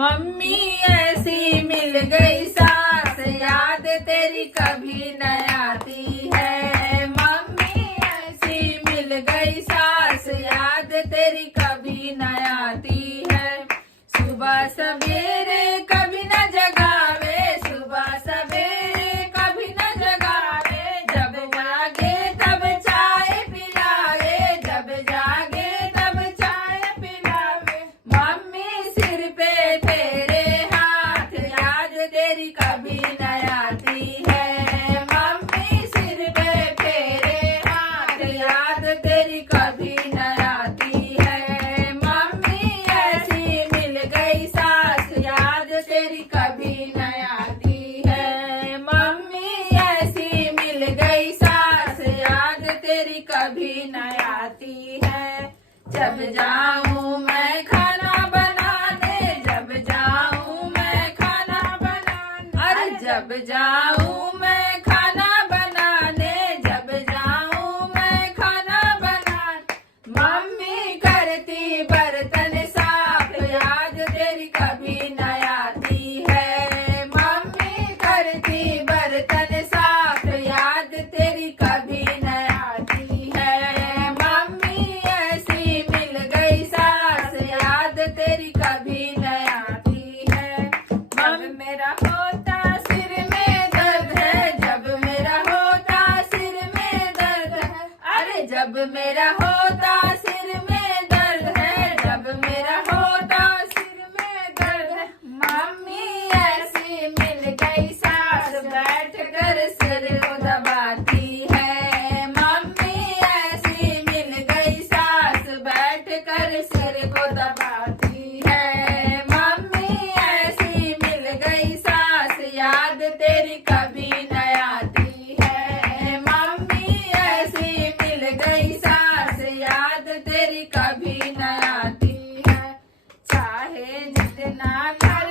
Mummy ऐसी मिल गई सास, याद तेरी कभी न आती है। मम्मी ऐसी मिल गई सास, याद तेरी कभी न आती है। सुबह सवेरे कभी न जगावे, सुबह सवेरे कभी न जगावे। जब जागे तब चाय पिलावे, जब जागे तब चाय पिलावे। मम्मी सिर पे फेरे हाथ, याद तेरी कभी न आती है। मम्मी सिर पे फेरे हाथ, याद तेरी कभी न आती है। मम्मी ऐसी मिल गई सास, याद तेरी कभी न आती है। मम्मी ऐसी मिल गई सास, याद तेरी कभी न आती है। जब जाऊं मैं खाना बनाने, जब जाऊं मैं खाना बनाने, अरे जब जाऊं मैं खाना बनाने, जब जाऊं मैं खाना बनाने। मम्मी करती बर्तन साफ, याद तेरी कभी न आती है। मम्मी करती बर्तन साफ, याद तेरी कभी न आती है। मम्मी ऐसी मिल गई सास, याद तेरी कभी न आती है। जब मेरा होता सिर में दर्द है, जब मेरा होता सिर में दर्द है, अरे जब मेरा होता सिर में दर्द है, जब मेरा होता सिर में दर्द है। मम्मी ऐसी मिल गई सास, बैठ कर सिर को दबाती है। मम्मी ऐसी मिल गई सास, बैठ कर सिर को दबाती है। मम्मी ऐसी मिल गई सास, याद तेरी कभी न आती है। मम्मी ऐसी मिल गई सास, याद तेरी कभी न आती है। चाहे जितना कर